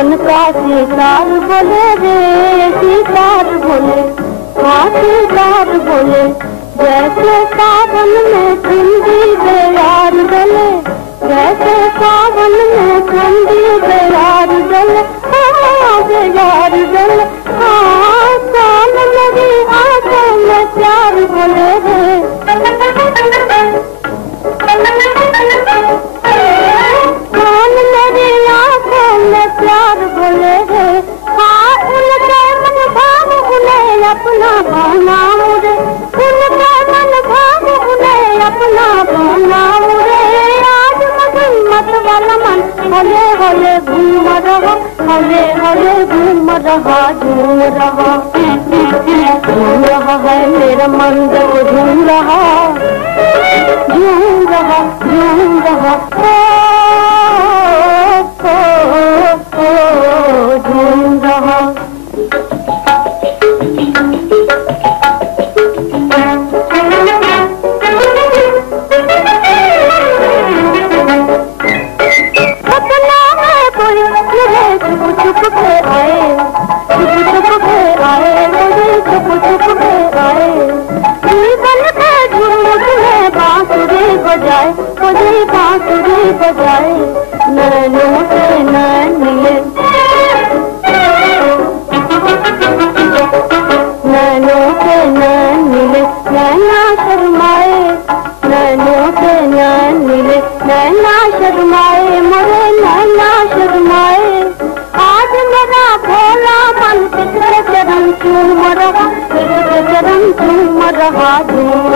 मन का सितार बोले रे सितार बोले, हाँ सितार बोले। जैसे सावन में ठंडी बेयार गले, जैसे सावन में ठंडी बेयार गले, हाँ बेयार गले। हाँ साल मेरी आंखों में प्यार बोले रे, साल मेरी आंखों में प्यार बोले रे। हाँ उनके मन भाव उन्हें अपना भाना मुझे, उनके मन भाव उन्हें अपना भाना मुझे। आज मत वाला मन हले हले घूम रहा, हले हले घूम रहा, झूम रहा, झूम रहा है मेरा मन जब झूम रहा, झूम रहा, झूम रहा, झूम रहा। मुझे बांसुरी बजाए, नैनों से नैन मिले, नैनों से नैन मिले, नैना शर्माए, नैनों से नैन मिले, नैना शर्माए, मोरे नैना शर्माए। आज मेरा भोला मन किसके चरण चूम रहा, किसके चरण चूम रहा, झूम